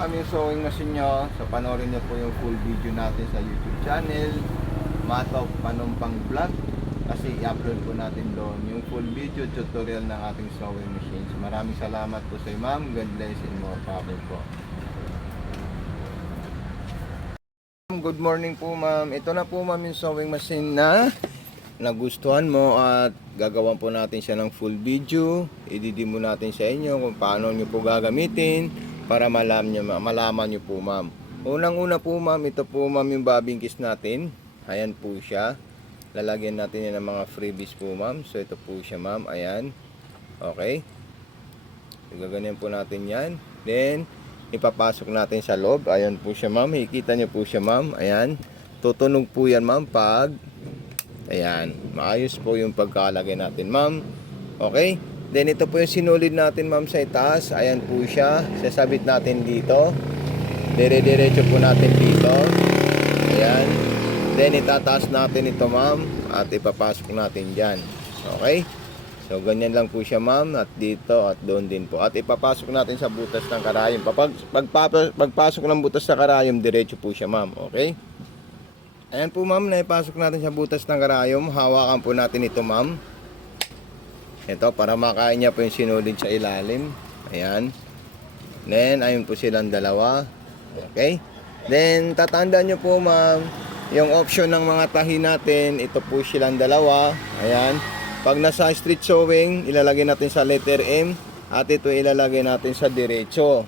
ma'am yung sewing machine nyo. So panoorin nyo po yung full video natin sa YouTube channel, Matop Panumpang Vlog. Kasi i-upload po natin doon yung full video tutorial ng ating sewing machines. Maraming salamat po sa ma'am. God bless and more power po. Good morning po ma'am. Ito na po ma'am yung sewing machine na nagustuhan mo at gagawan po natin siya ng full video. I-demo natin sa inyo kung paano nyo po gagamitin para malaman nyo po ma'am. Unang-una po ma'am, ito po ma'am yung bobbin case natin. Ayan po siya. Lalagyan natin yan ng mga freebies po ma'am. So ito po siya ma'am. Ayan. Okay. Gaganyan po natin yan. Then ipapasok natin sa loob. Ayan po siya ma'am. Hikita nyo po siya ma'am. Ayan. Tutunog po yan ma'am pag ayan. Maayos po yung pagkalagay natin ma'am. Okay. Then ito po yung sinulid natin ma'am sa itaas. Ayan po siya. Sasabit natin dito. Dire-diretso po natin dito. Ayan. Then itataas natin ito ma'am. At ipapasok natin dyan. Okay. So ganyan lang po siya ma'am. At dito at doon din po. At ipapasok natin sa butas ng karayom. Pagpasok ng butas sa karayom, diretso po siya ma'am. Okay. Ayan po ma'am, naipasok natin sa butas ng karayom. Hawakan po natin ito ma'am. Ito para makain niya po yung sinulid sa ilalim. Ayan. Then ayun po silang dalawa. Okay. Then tatandaan nyo po ma'am, yung option ng mga tahi natin, ito po silang dalawa. Ayan. Pag nasa street sewing, ilalagay natin sa letter M. At ito ilalagay natin sa diretso.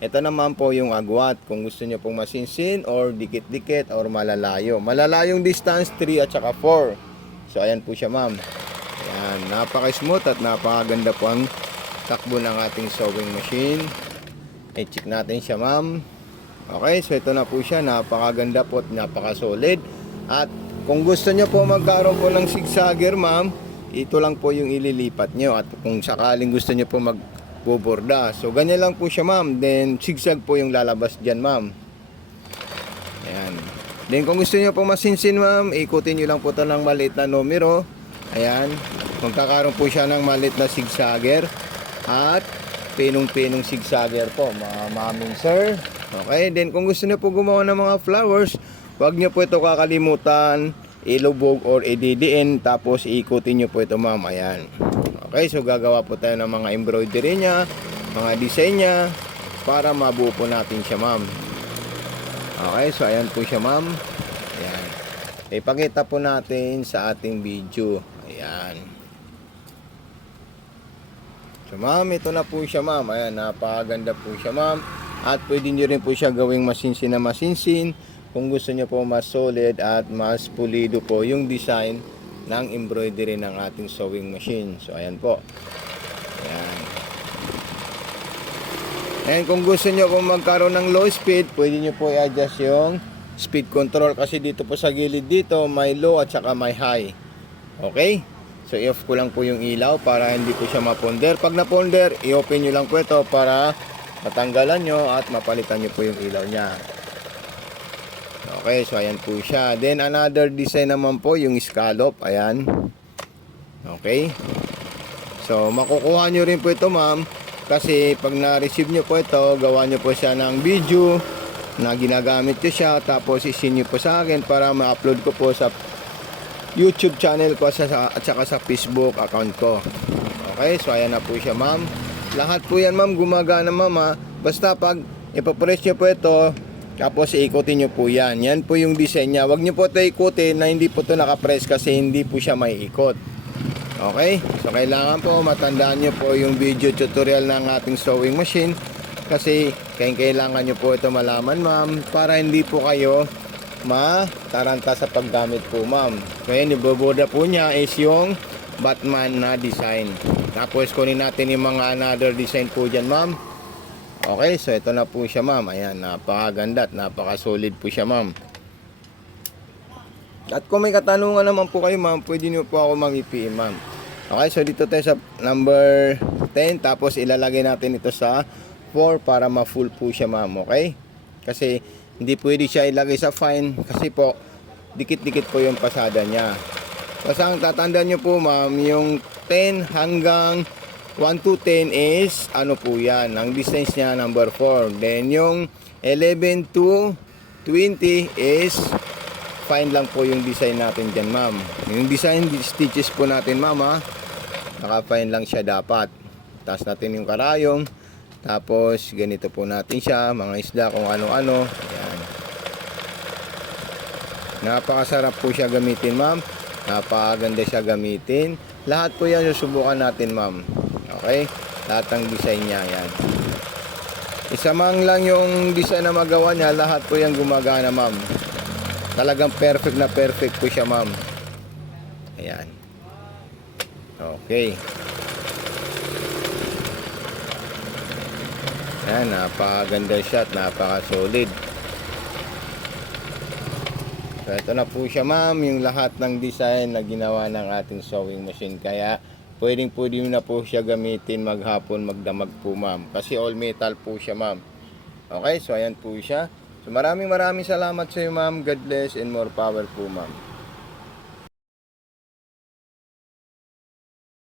Ito naman po yung agwat. Kung gusto nyo pong masinsin or dikit-dikit or malalayo. Malalayong distance 3 at saka 4. So ayan po siya ma'am. Ayan. Napaka-smooth at napakaganda po ang takbo ng ating sewing machine. I-check natin siya ma'am. Okay, so ito na po siya. Napakaganda po at napaka-solid. At kung gusto nyo po magkaroon po ng zigzagger ma'am, ito lang po yung ililipat nyo. At kung sakaling gusto nyo po magboborda, so ganyan lang po siya ma'am. Then zigzag po yung lalabas dyan ma'am. Ayan. Then kung gusto nyo po masinsin ma'am, ikutin nyo lang po ito ng maliit na numero. Ayan. Magkakaroon po siya ng maliit na zigzagger. At pinong-pinong zigzagger po maming sir. Okay. Then kung gusto nyo po gumawa ng mga flowers, huwag nyo po ito kakalimutan ilubog or ididiin, tapos iikutin nyo po ito ma'am. Ayan. Okay, so gagawa po tayo ng mga embroidery nya, mga design nya, para mabuo po natin siya ma'am. Okay, so ayan po siya ma'am. Ayan. Ipakita po natin sa ating video. Ayan. So ma'am, ito na po siya ma'am. Ayan, napakaganda po siya ma'am. At pwede nyo rin po siya gawing masinsin na masinsin. Kung gusto nyo po mas solid at mas pulido po yung design ng embroidery ng ating sewing machine. So ayan po. Ayan. And kung gusto nyo po magkaroon ng low speed, pwede nyo po i-adjust yung speed control. Kasi dito po sa gilid dito, may low at saka may high. Okay? So i-off ko lang po yung ilaw para hindi po siya maponder. Pag naponder, i-open nyo lang po ito para matanggalan nyo at mapalitan nyo po yung ilaw nya. Okay, so ayan po siya. Then another design naman po yung scallop. Ayan. Okay. So makukuha nyo rin po ito ma'am. Kasi pag na-receive nyo po ito, gawa nyo po siya ng video na ginagamit ko siya. Tapos isin nyo po sa akin para ma-upload ko po sa YouTube channel ko at saka sa Facebook account ko. Okay, so ayan na po siya ma'am. Lahat po yan ma'am gumagana ma'am. Basta pag ipapress nyo po ito, tapos ikutin nyo po yan. Yan po yung design nya. Huwag nyo po ito ikutin na hindi po ito nakapress kasi hindi po siya may ikot. Okay? So kailangan po matandaan nyo po yung video tutorial ng ating sewing machine. Kasi kailangan nyo po ito malaman ma'am. Para hindi po kayo mataranta sa paggamit po ma'am. Kaya niboboda po niya is yung Batman na design. Tapos kunin natin yung mga another design po dyan ma'am. Okay, so ito na po siya ma'am. Ayan, napakaganda at napaka-solid po siya ma'am. At kung may katanungan naman po kayo ma'am, pwede nyo po ako mag-PM ma'am. Okay, so dito tayo sa number 10. Tapos ilalagay natin ito sa 4 para ma-full po siya ma'am. Okay? Kasi hindi pwede siya ilagay sa fine. Kasi po, dikit-dikit po yung pasada niya. Basta ang tatandaan nyo po ma'am, yung 10 hanggang 1 to 10 is ano po yan, ang distance niya number 4. Then yung 11 to 20 is fine lang po yung design natin dyan, ma'am. Yung design stitches po natin, ma'am, ha, naka-fine lang siya dapat. Taas natin yung karayom, tapos ganito po natin siya, mga isda kung ano-ano. Yan. Napakasarap po siya gamitin, ma'am. Napakaganda siya gamitin. Lahat po yan susubukan natin, ma'am. Okay? Lahat ng design niya yan. Isa man lang yung design na magawa niya, lahat po yan gumagana, ma'am. Talagang perfect na perfect po siya, ma'am. Ayan. Okay. Ayan, napakaganda siya at napaka-solid. So, ito na po siya, ma'am, yung lahat ng design na ginawa ng ating sewing machine. Kaya, pwede na po siya gamitin maghapon, magdamag po, ma'am. Kasi all metal po siya, ma'am. Okay, so ayan po siya. So, maraming salamat sa iyo, ma'am. God bless and more power po, ma'am.